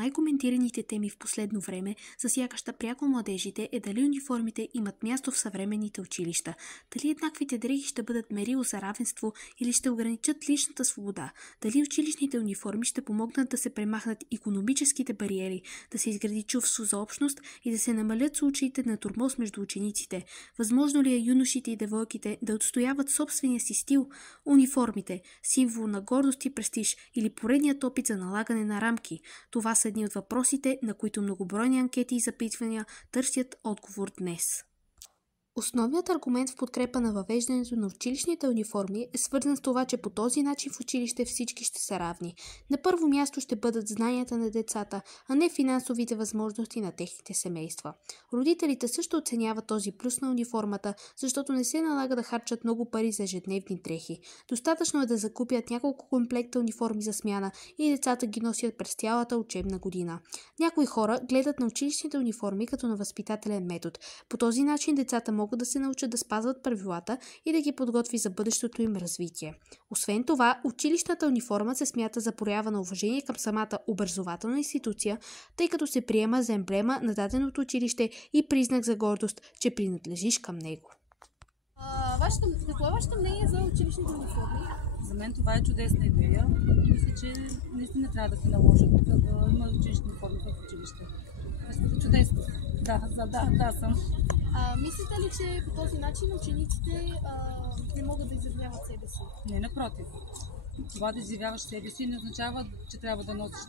най-коментираните теми в последно време, засягаща пряко младежите, е дали униформите имат място в съвременните училища, дали еднаквите дрехи ще бъдат мерило за равенство или ще ограничат личната свобода, дали училищните униформи ще помогнат да се премахнат икономическите бариери, да се изгради чувство за общност и да се намалят случаите на тормоз между учениците. Възможно ли е юношите и девойките да отстояват собствения си стил? Униформите – символ на гордост и престиж или поредният опит за налагане на рамки? Това са едни от въпросите, на които многобройни анкети и запитвания търсят отговор днес. Основният аргумент в подкрепа на въвеждането на училищните униформи е свързан с това, че по този начин в училище всички ще са равни. На първо място ще бъдат знанията на децата, а не финансовите възможности на техните семейства. Родителите също оценяват този плюс на униформата, защото не се налага да харчат много пари за ежедневни дрехи. Достатъчно е да закупят няколко комплекта униформи за смяна и децата ги носят през цялата учебна година. Някои хора гледат на училищните униформи като на възпитателен метод. По този начин децата могат да се научат да спазват правилата и да ги подготви за бъдещото им развитие. Освен това, училищната униформа се смята за проява на уважение към самата образователна институция, тъй като се приема за емблема на даденото училище и признак за гордост, че принадлежиш към него. Какво е вашето мнение за училищните униформи? За мен това е чудесна идея и мисля, че наистина трябва да се наложат да има училищни униформи в училище. Чудесно. Да, съм. Мислите ли, че по този начин учениците не могат да изявяват себе си? Не, напротив. Това да изявяваш себе си не означава, че трябва да носиш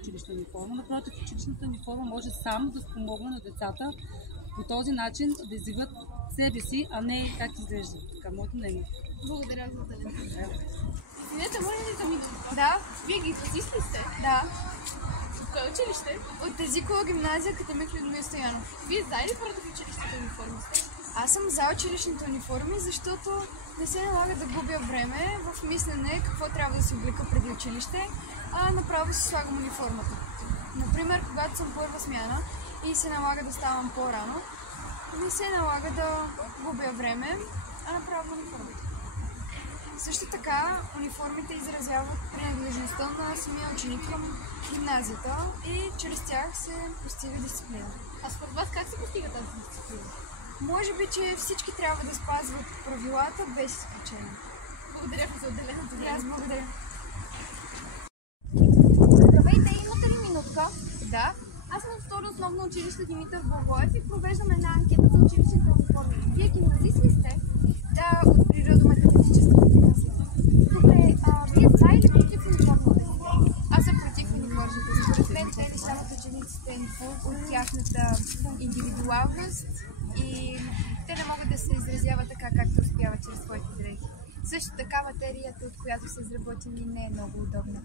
училищна униформа. Напротив, училищната униформа може само да спомогне на децата по този начин да изявят себе си, а не как изглеждат. Така, моето мнение. Благодаря за отделението. Извинете, моля ли да ми... Да, вие гимназист ли сте? Да. От кое училище? От езикова гимназия Академик Людмил Стоянов. Вие знаете ли против училищните униформи сте? Аз съм за училищните униформи, защото не се налага да губя време в мислене какво трябва да се облека преди училище, а направо си слагам униформата. Например, когато съм първа смяна и се налага да ставам по-рано, не се налага да губя време, а направо униформата. Също така, униформите изразяват принадлежността на самия ученик към гимназията и чрез тях се постига дисциплина. А според вас как се постига тази дисциплина? Може би, че всички трябва да спазват правилата без изключение. Благодаря ви за отделеното време. Аз благодаря. Здравейте, имате ли минутка? Да. Аз съм от второ основно училище Димитър Благоев и провеждаме една анкета за училищните униформи. Вие гимназист ли сте? Да, от природо-математическа гимназия. Добре, вие за или против униформите? Аз съм против униформите. Според мен те лишават учениците от тяхната индивидуалност и те не могат да се изразяват така, както успяват чрез своите дрехи. Също така материята, от която са изработени, не е много удобна.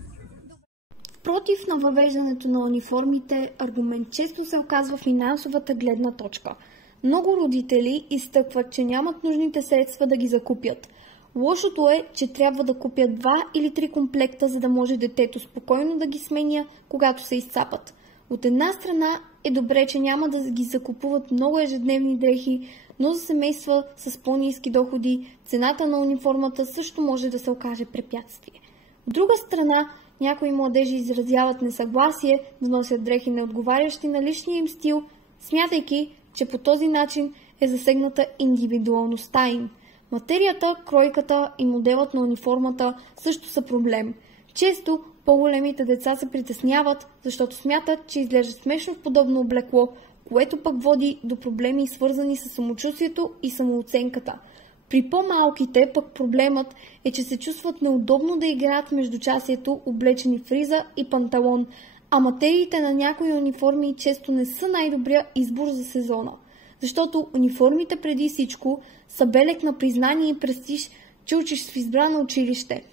Против на въвеждането на униформите аргумент често се оказва финансовата гледна точка. Много родители изтъкват, че нямат нужните средства да ги закупят. Лошото е, че трябва да купят 2 или 3 комплекта, за да може детето спокойно да ги сменя, когато се изцапат. От една страна е добре, че няма да ги закупуват много ежедневни дрехи, но за семейства с по-ниски доходи цената на униформата също може да се окаже препятствие. От друга страна, някои младежи изразяват несъгласие да носят дрехи неотговарящи на личния им стил, смятайки, че по този начин е засегната индивидуалността им. Материята, кройката и моделът на униформата също са проблем. Често по-големите деца се притесняват, защото смятат, че изглеждат смешно в подобно облекло, което пък води до проблеми, свързани с самочувствието и самооценката. При по-малките пък проблемът е, че се чувстват неудобно да играят в междучасието, облечени в риза и панталон, а материите на някои униформи често не са най-добрия избор за сезона. Защото униформите преди всичко са белег на признание и престиж, че учиш в избрано училище.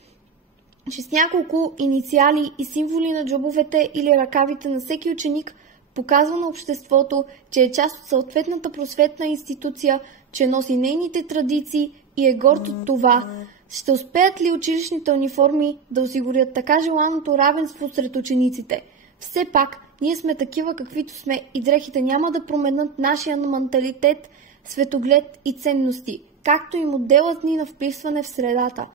Че с няколко инициали и символи на джобовете или ръкавите на всеки ученик показва на обществото, че е част от съответната просветна институция, че носи нейните традиции и е горд от това. Ще успеят ли училищните униформи да осигурят така желаното равенство сред учениците? Все пак, ние сме такива каквито сме и дрехите няма да променят нашия менталитет, светоглед и ценности, както и моделът ни на вписване в средата.